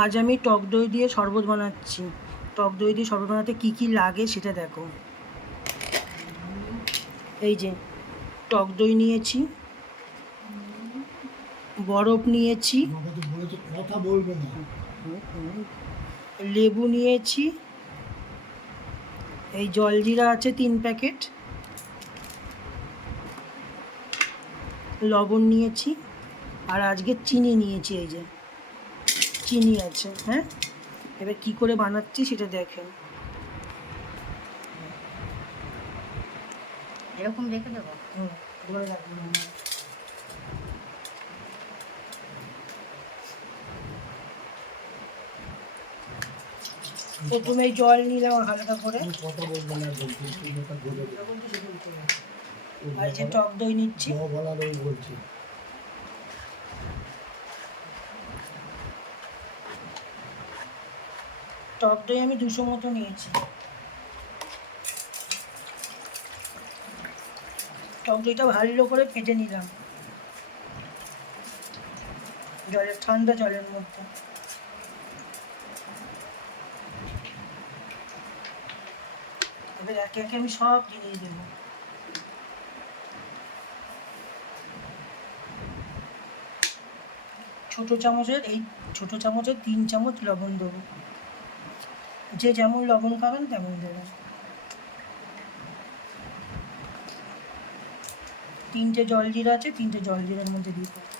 আজ আমি টক দই দিয়ে শরবত বানাচ্ছি। টক দই দিয়ে শরবত বানাতে কী কী লাগে সেটা দেখো। এই যে টক দই নিয়েছি, বরফ নিয়েছি, কথা বলবে না, লেবু নিয়েছি, এই জলজিরা আছে 3 প্যাকেট, লবণ নিয়েছি, আর আজকে চিনি নিয়েছি। এই যে চিনি আছে। হ্যাঁ, এবার কী করে বানাচ্ছি সেটা দেখেন। এরকম রেখে দেবো। ধরে রাখবেন। প্রথমে জল নিলাম হালকা করে, কথা বলবে না, বলছি আর যে টক দই নিচ্ছি, বলছি টক দই আমি 200 মতো নিয়েছি। টক দইটা ভালো করে ফেটে নিলাম ঠান্ডা জলের মধ্যে। এবার একে একে আমি সব জিনিস দেবো। ছোট চামচের 3 চামচ লবণ দেবো। যে যেমন লবণ খাবেন তেমন দেবেন। 3টে জলজিরা আছে, 3টে জলজিরার মধ্যে দিয়ে দেবো।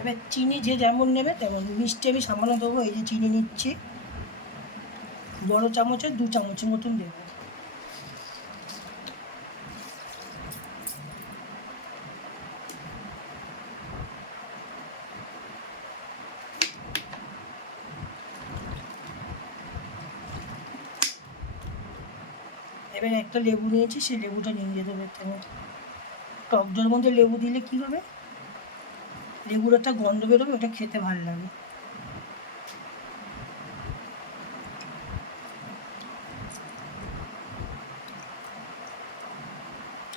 এবার চিনি যে যেমন নেবে তেমন। মিষ্টি আমি সামান্য দেবো। এই যে চিনি নিচ্ছি, বড় চামচের 2 চামচের মতন দেবো। এবার একটা লেবু নিয়েছি, সেই লেবুটা নিয়ে দেবো এর মধ্যে। টক দইয়ের মধ্যে লেবু দিলে কী হবে, লেবুর একটা গন্ধ বেরোবে, ওটা খেতে ভালো লাগে।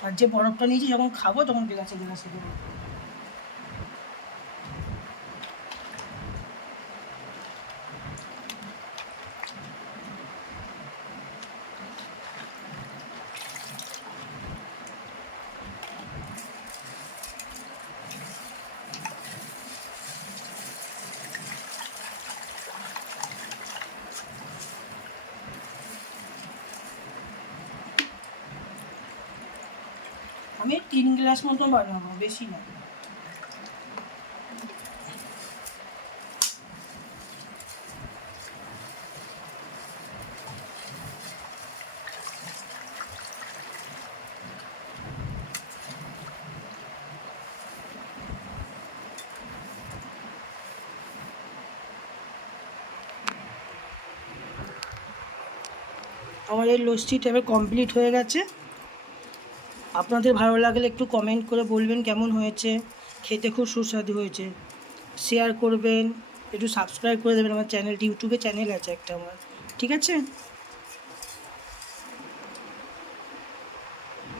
আর যে বরফটা নিয়েছি যখন খাবো তখন গ্লাসে গ্লাসে দেবো। আমি 3 গ্লাস মতো বানাবো, বেশি না। আমার এই লস্যিটা এবার কমপ্লিট হয়ে গেছে। আপনাদের ভালো লাগলে একটু কমেন্ট করে বলবেন কেমন হয়েছে। খেতে খুব সুস্বাদু হয়েছে। শেয়ার করবেন, একটু সাবস্ক্রাইব করে দেবেন আমার চ্যানেলটি। ইউটিউবে চ্যানেল আছে একটা আমার, ঠিক আছে।